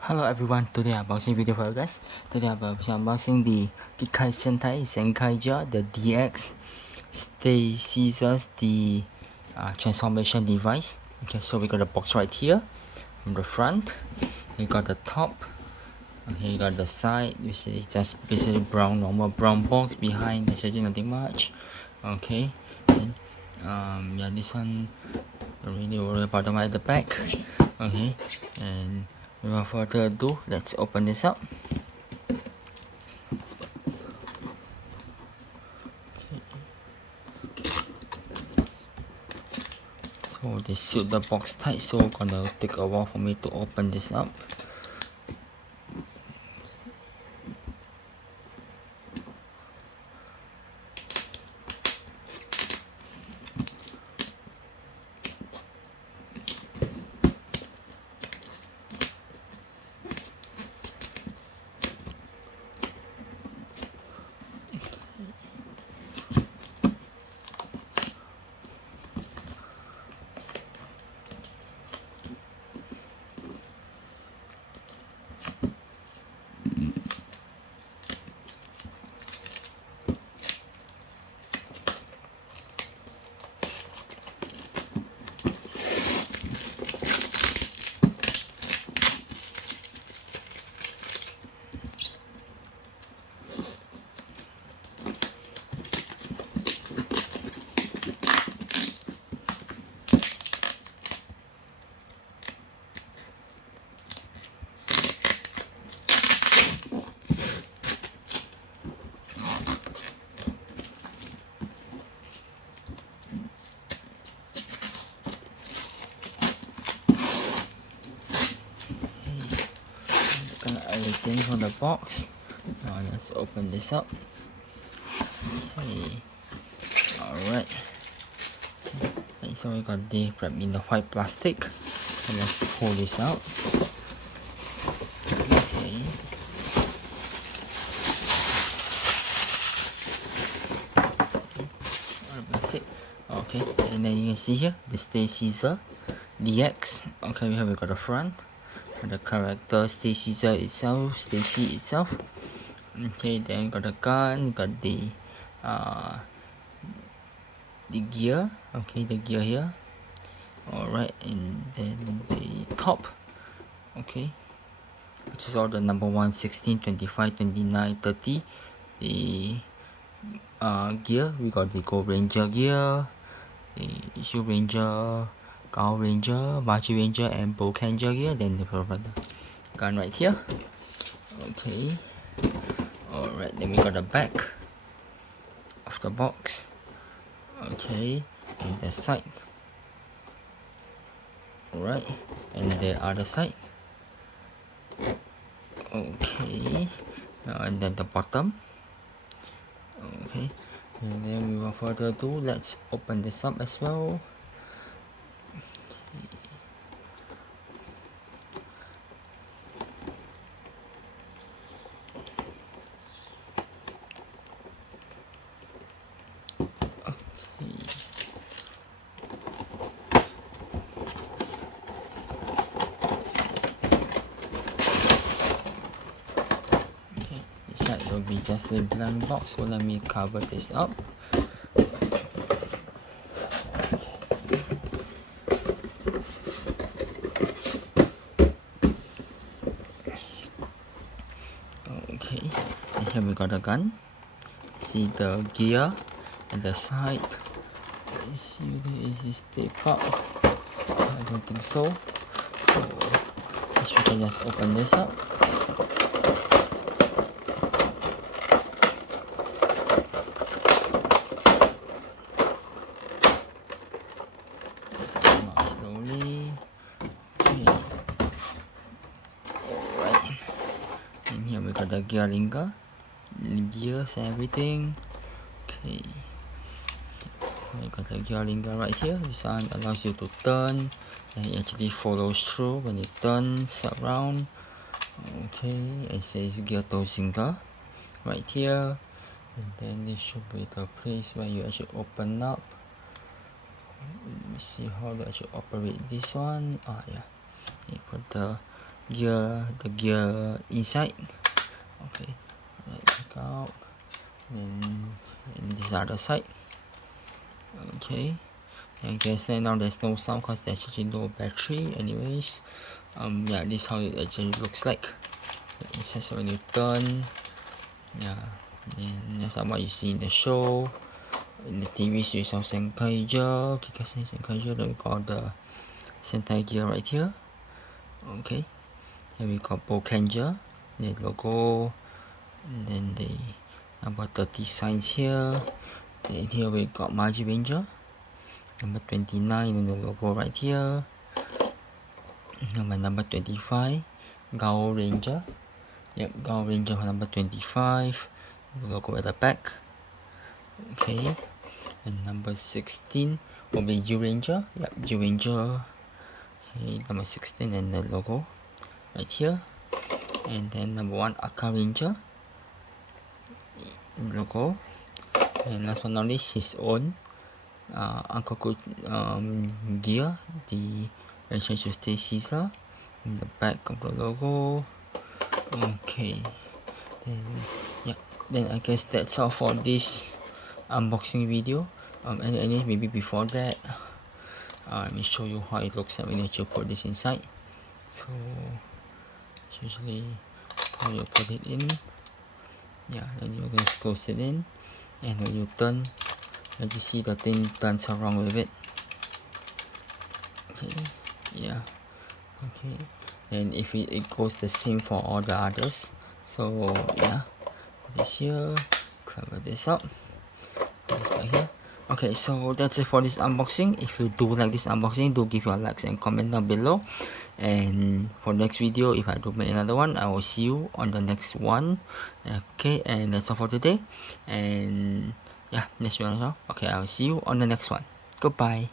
Hello everyone, today I'm unboxing video for you guys. Today I'm unboxing the Kikai Sentai Zenkaiger, the DX Scissors, the transformation device. Okay, so we got the box right here from the front. We got the top. Okay, you got the side, which is just basically brown, normal brown box behind. There's actually nothing much. Okay, and yeah, this one don't really worry about the one at the back. Okay, and without further ado, let's open this up. So they sealed the box tight, so gonna take a while for me to open this up. Everything from the box. Now let's open this up. Okay. Alright. Okay, so we got the wrapped in the white plastic. So let's pull this out. Okay. Plastic. Okay, and then you can see here the Scissor DX. Okay, we got the front. The character Scissor itself, Stacy itself. Okay, then got the gun, got the gear. Okay, the gear here. Alright, and then the top. Okay, which is all the number 1, 16, 25, 29, 30. The gear, we got the Gold Ranger gear, the Issue Ranger, Gao Ranger, Machi Ranger, and Bokanger gear. Then the gun right here. Okay. Alright, then we got the back of the box. Okay, and the side. Alright, and the other side. Okay, and then the bottom. Okay, and then without further ado, let's open this up as well. Side will be just a blank box, so let me cover this up. Okay, and here we got a gun. See the gear at the side. Let's see, is this tape up? I don't think so. So we can just open this up. Slowly. Okay. Alright. And here we got the gears and everything. Okay. We got the gear right here. This one allows you to turn, and it actually follows through when it turns around. Okay, it says Geartozinger right here, and then this should be the place where you actually open up. Let me see how to actually operate this one. Yeah, you put the the gear inside. Okay, let's check out. Then this other side. Okay, I guess now there's no sound because there's actually no battery. Anyways, yeah, this is how it actually looks like. It says when you turn, yeah, and that's what you see in the show. In the TV series of Zenkaiger, Kikai Zenkaiger, then we got the Sentai gear right here. Okay, and we got Bokanger, the logo, and then the number 30 signs here. Then here we got Magi Ranger, number 29, and the logo right here. Number 25, Gao Ranger. Yep, Gao Ranger number 25, the logo at the back. Okay, and number 16 will be G Ranger. Yep, G Ranger. Okay, number 16 and the logo right here. And then number 1 Aka Ranger logo. And last but not least, his own Uncle gear, the Venture to Stay Caesar in the back of the logo. Okay, then yeah, then I guess that's all for this unboxing video. And maybe before that, let me show you how it looks like when you actually put this inside. So it's usually how you put it in. Yeah, then you're going to close it in, and when you turn, you just see the thing turns around with it. Okay, yeah, okay, and if it goes the same for all the others. So yeah, this here, cover this up, put this back here. Okay, so that's it for this unboxing. If you do like this unboxing, do give your likes and comment down below. And for next video, if I do make another one, I will see you on the next one. Okay, and that's all for today. And yeah, next one. Okay, I will see you on the next one. Goodbye.